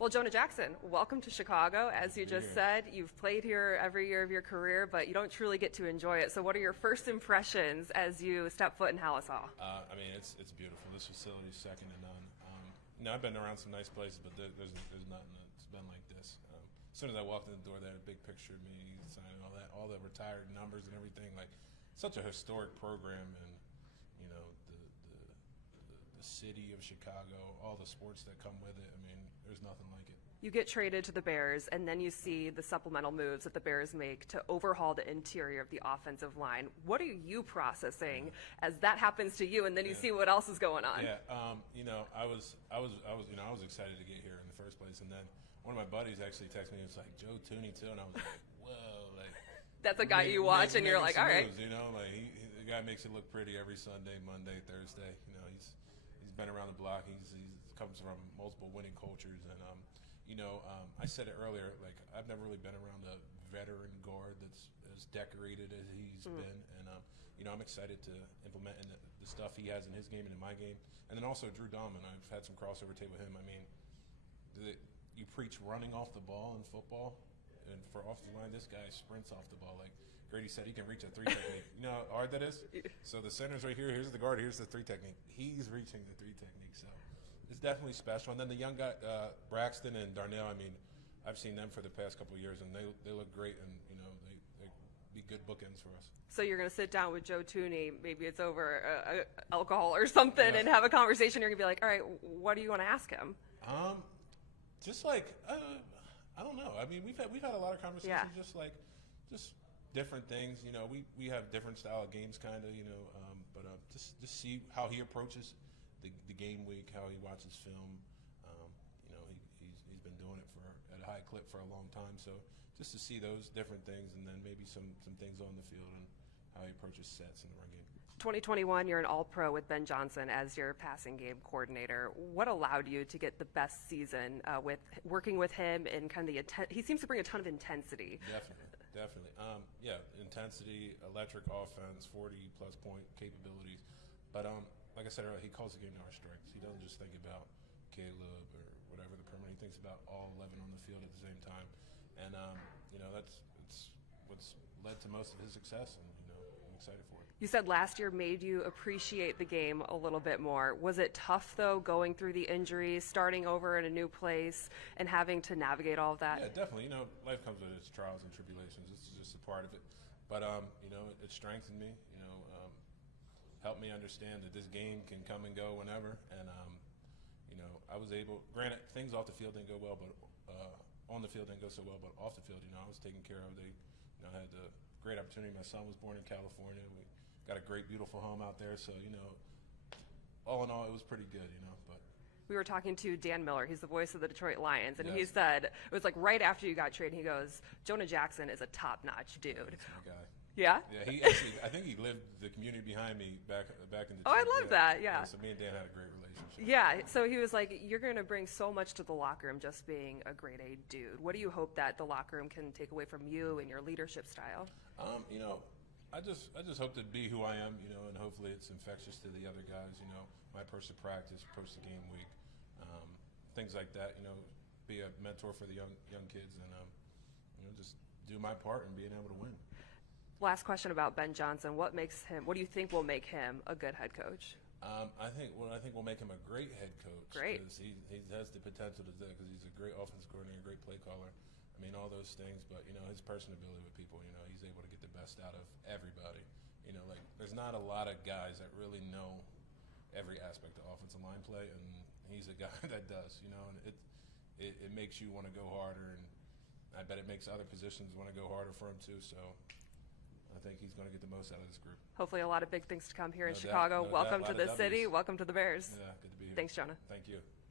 Well, Jonah Jackson, welcome to Chicago. As you just said, you've played here every year of your career, but you don't truly get to enjoy it. So what are your first impressions as you step foot in Hallis Hall? I mean, it's beautiful. This facility is second to none. I've been around some nice places, but there's nothing that's been like this. As soon as I walked in the door, they had a big picture of me signing all the retired numbers and everything. Like, such a historic program, and you know the city of Chicago, all the sports that come with it. I mean, there's nothing like it. You get traded to the Bears, and then you see the supplemental moves that the Bears make to overhaul the interior of the offensive line. What are you processing as that happens to you, and then you see what else is going on? Yeah, I was excited to get here in the first place, and then one of my buddies actually texted me. It was like Joe Tooney too, and I was like, whoa, like that's a guy you watch, and you're like, all right. Moves, the guy makes it look pretty every Sunday, Monday, Thursday. He's been around the block. He comes from multiple winning cultures, and I said it earlier. Like, I've never really been around a veteran guard that's as decorated as he's been, and I'm excited to implement the stuff he has in his game and in my game, and then also Drew Dahman. I've had some crossover tape with him. I mean, you preach running off the ball in football, and for off the line, this guy sprints off the ball. Like Grady said, he can reach a 3 technique. You know how hard that is? So the center's right here. Here's the guard. Here's the 3 technique. He's reaching the 3 technique. So it's definitely special. And then the young guy, Braxton and Darnell, I mean, I've seen them for the past couple of years, and they look great, and they be good bookends for us. So you're going to sit down with Joe Tooney, maybe it's over alcohol or something, and have a conversation. You're going to be like, all right, what do you want to ask him? Just like I don't know. I mean, we've had a lot of conversations, just different things. We have different style of games, kind of. But just see how he approaches the game week, how he watches film. He's been doing it at a high clip for a long time. So just to see those different things, and then maybe some things on the field and how he approaches sets in the run game. 2021, you're an All-Pro with Ben Johnson as your passing game coordinator. What allowed you to get the best season with working with him and kind of he seems to bring a ton of intensity. Definitely. Intensity, electric offense, 40-plus point capabilities. But like I said earlier, he calls the game to our strengths. He doesn't just think about Caleb or whatever the perimeter. He thinks about all 11 on the field at the same time. And, it's what's led to most of his success, and, I'm excited for it. You said last year made you appreciate the game a little bit more. Was it tough, though, going through the injuries, starting over in a new place, and having to navigate all of that? Yeah, definitely. Life comes with its trials and tribulations. It's just a part of it. But, it strengthened me, helped me understand that this game can come and go whenever. And, I was able, granted, things off the field didn't go well, but on the field didn't go so well, but off the field, I was taken care of. I had the great opportunity. My son was born in California. We got a great, beautiful home out there. So, all in all, it was pretty good, But we were talking to Dan Miller. He's the voice of the Detroit Lions, and he said it was like right after you got traded. He goes, Jonah Jackson is a top-notch dude. That's my guy. Yeah? Yeah, he actually, I think he lived the community behind me back in the. Oh, I love that. Yeah. So me and Dan had a great relationship. Yeah. So he was like, "You're going to bring so much to the locker room just being a grade A dude. What do you hope that the locker room can take away from you and your leadership style?" I just hope to be who I am, and hopefully it's infectious to the other guys. My approach to practice, approach to game week, things like that. Be a mentor for the young kids, and just do my part in being able to win. Last question about Ben Johnson. What do you think will make him a good head coach? I think will make him a great head coach. Great. Because he has the potential to do that, because he's a great offensive coordinator, great play caller. I mean, all those things. But his personability with people. He's able to get the best out of everybody. Like, there's not a lot of guys that really know every aspect of offensive line play, and he's a guy that does. And it makes you want to go harder, and I bet it makes other positions want to go harder for him too. So I think he's going to get the most out of this group. Hopefully a lot of big things to come here in No doubt, Chicago. no Welcome doubt. to the city. Welcome to the Bears. Yeah, good to be here. Thanks, Jonah. Thank you.